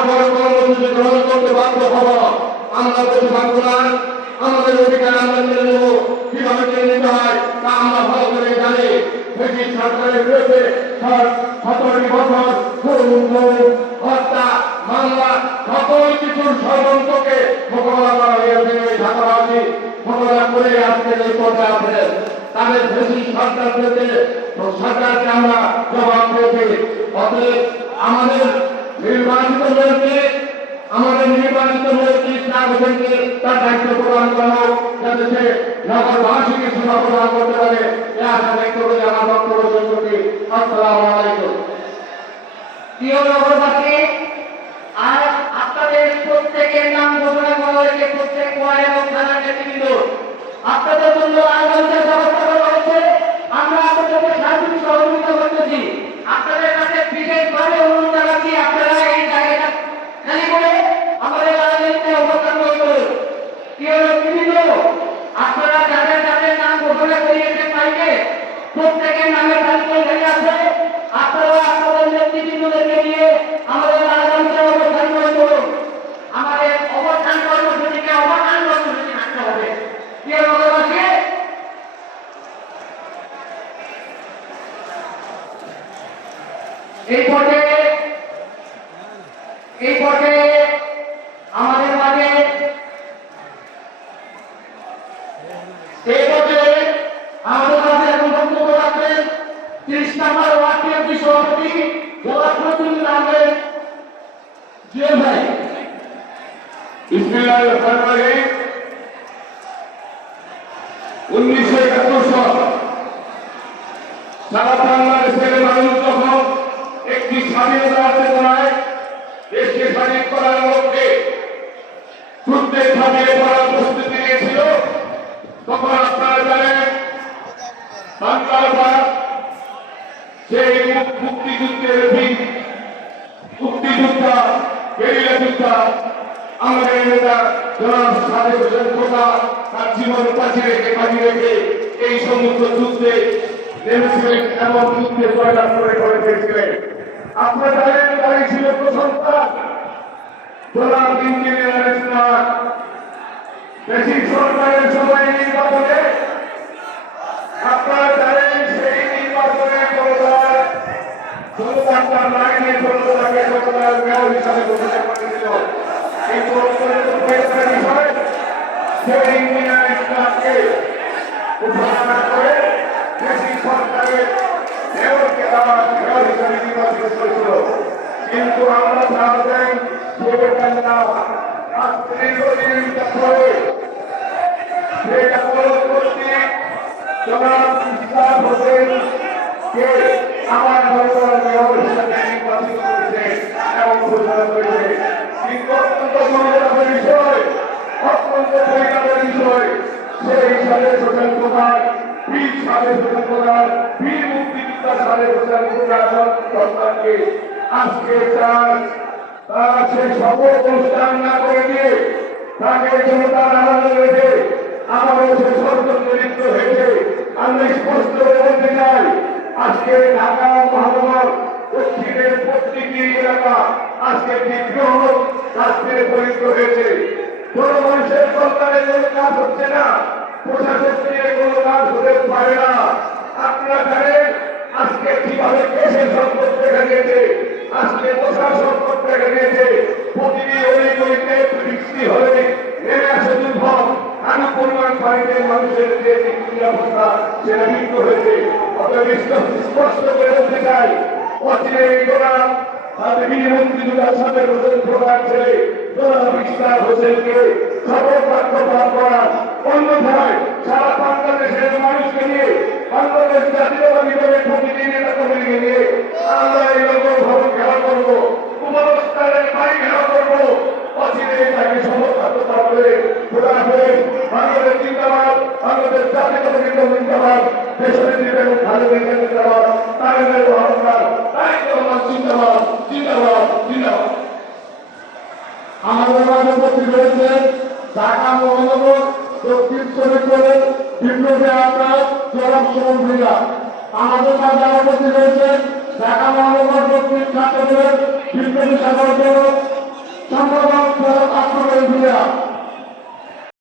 তারপরে কর্মসূচি গ্রহণ করতে বাধ্য হব। আমরা বসে থাকবো না, আমাদের অধিকার আমরা মেনে নেব। কিভাবে মেনে নিতে হয় তা আমরা ভালো করে জানি। ব্রিটিশ সরকারের বিরুদ্ধে 17টি বছর হত্যা মামলা সকল কিছুর ষড়যন্ত্রকে মোকাবেলা করা হয়েছে। ঢাকাবাসী মোকাবেলা করে আজকে এই পর্যায়ে আছেন। তাদের ব্রিটিশ সরকারকে আমরা জবাব দিয়েছি। অতএব আমাদের নির্বাচিত হয়েছে ইসলাম হোসেনকে তার দায়িত্ব প্রদান করা হোক, যাতে সে নগরবাসীকে সেবা প্রদান করতে পারে। এ আশা ব্যক্ত করে আমার বক্তব্য শেষ করছি। আসসালামু আলাইকুম। প্রিয় নগরবাসী, আর আপনাদের প্রত্যেকের নাম ঘোষণা করা হয়েছে, প্রত্যেক ওয়ার্ড এবং থানার নেতৃবৃন্দ। আপনাদের জন্য আয়োজনের ব্যবস্থা করা হয়েছে। আমরা আপনাদেরকে সার্বিক সহযোগিতা করতেছি। আপনাদের কাছে বিশেষভাবে অনুরোধ জানাচ্ছি, আপনারা এই জায়গাটা খালি করে আমাদের রাজনীতিতে অবস্থান করবেন। প্রিয় নেতৃবৃন্দ, আপনারা যাদের যাদের নাম ঘোষণা করিয়েছেন পাইবে, প্রত্যেকের নামের তালিকা এখানে আছে। আপনারা আপনাদের নেতৃবৃন্দদেরকে নিয়ে আমাদের রাজনীতিতে অবস্থান করুন। আমাদের অবস্থান কর্মসূচিকে অবস্থান কর্মসূচি রাখতে হবে। প্রিয় নগরবাসী, এই পর্যায়ে আমাদের মাঝে এখন বক্তব্য রাখবেন 30 নম্বর ওয়ার্ড বিএনপি সভাপতি জলাফরুল আহমেদ জিয়া ভাই। বিসমিল্লাহির রহমানির রহিম। 1971 সাল সারা বাংলাদেশের মানুষ যখন একটি স্বাধীনতার চেতনায় দেশকে স্বাধীন করার লক্ষ্যে যুদ্ধে ঝাঁপিয়ে পড়ার প্রস্তুতি নিয়েছিল, তখন আপনারা জানেন বাংলার ভাগ সেই মুক্তিযুদ্ধের মুক্তিযোদ্ধা গেরিলা যোদ্ধা আমাদের নেতা জনাব সাদেক হোসেন খোকা তার জীবন বাঁচিয়ে রেখে এই সমস্ত যুদ্ধে নেমেছিলেন এবং যুদ্ধে জয়লাভ করে গড়েছিলেন। আপনারা জানেন তারই ছিল প্রশংসা জনাব ইঞ্জিনিয়ার ইসলাম। বেশি সরকারের সময় নির্বাচনে আপনারা জানেন সেই নির্বাচনে জনতার লাইনে জনতাকে জনতার মেয়র হিসাবে ঘোষণা করেছিল। কিন্তু বিষয় সেই ইঞ্জিনিয়ার ইসলামকে ঘোষণা করে বেশি সরকারের মেয়রকে মেয়র হিসাবে নির্বাচিত করেছিল। কিন্তু আমরা জানতেন আমার মেয়র হিসাবে নির্বাচিত করেছে এবং ঘোষণা করেছে। কিন্তু অত্যন্ত মনোরমের বিষয়, অত্যন্ত পরিণামের বিষয়, সেই সালের হোসেন প্রধান, বীর সালের হোসেন প্রধান, বীর মুক্তিযোদ্ধা সালের হোসেন প্রধান সন্তানকে আজকে তার সেই সকল অনুষ্ঠান না করে দিয়ে তাকে জনতার আড়ালে রেখে আমারও সে ষড়যন্ত্রে লিপ্ত হয়েছে। আমি স্পষ্ট বলতে চাই, আজকে ঢাকা মহানগর দক্ষিণের প্রত্যেকটি এলাকা আজকে বিগ্রহ রাষ্ট্রে পরিণত হয়েছে। জনমানুষের সরকারের কোনো কাজ হচ্ছে না, প্রশাসন নিয়ে কোনো কাজ হতে পারে না। আপনারা জানেন আজকে কিভাবে দেশের সম্পদ দেখা গিয়েছে, আজকে প্রশাসন দেখা গিয়েছে। প্রতিটি অলিগলিতে বৃষ্টি হলে নেমে আসে দুর্ভোগ, নানা পরিমাণ বাড়িতে মানুষের যে নিরাপত্তা সেটা লিপ্ত হয়েছে। অতএব স্পষ্ট করে বলতে চাই, অচিরে জনাব বীর মুক্তিযোদ্ধা সাদেক হোসেন প্রধান ছেলে জনাব ইসলাম হোসেনকে সর্বপ্রাপ্য লাভ করা, অন্যথায় সারা বাংলাদেশের মানুষকে নিয়ে বাংলাদেশ জাতীয়বাদী দলের প্রতিটি নেতা কর্মীকে নিয়ে আমরা এই নগর ভবন খেলা করবো, উপস্থানের বাড়ি খেলা করবো। অচিরে তাকে সমস্ত করে খোলা হয়ে বাংলাদেশ জিন্দাবাদ, বাংলাদেশ জাতীয়বাদী দল জিন্দাবাদ, দেশের এবং ভারতের জিন্দাবাদ, তারেক রহমান জিন্দাবাদ জিন্দাবাদ জিন্দাবাদ। আমাদের মাঝে উপস্থিত রয়েছেন ঢাকা মহানগর দক্ষিণ শরীফপুরের বিপ্লবী আহ্বায়ক জনাব সুমন ভূঁইয়া। আমাদের মাঝে উপস্থিত রয়েছেন ঢাকা মহানগর দক্ষিণ ছাত্রদলের বিপ্লবী সাধারণ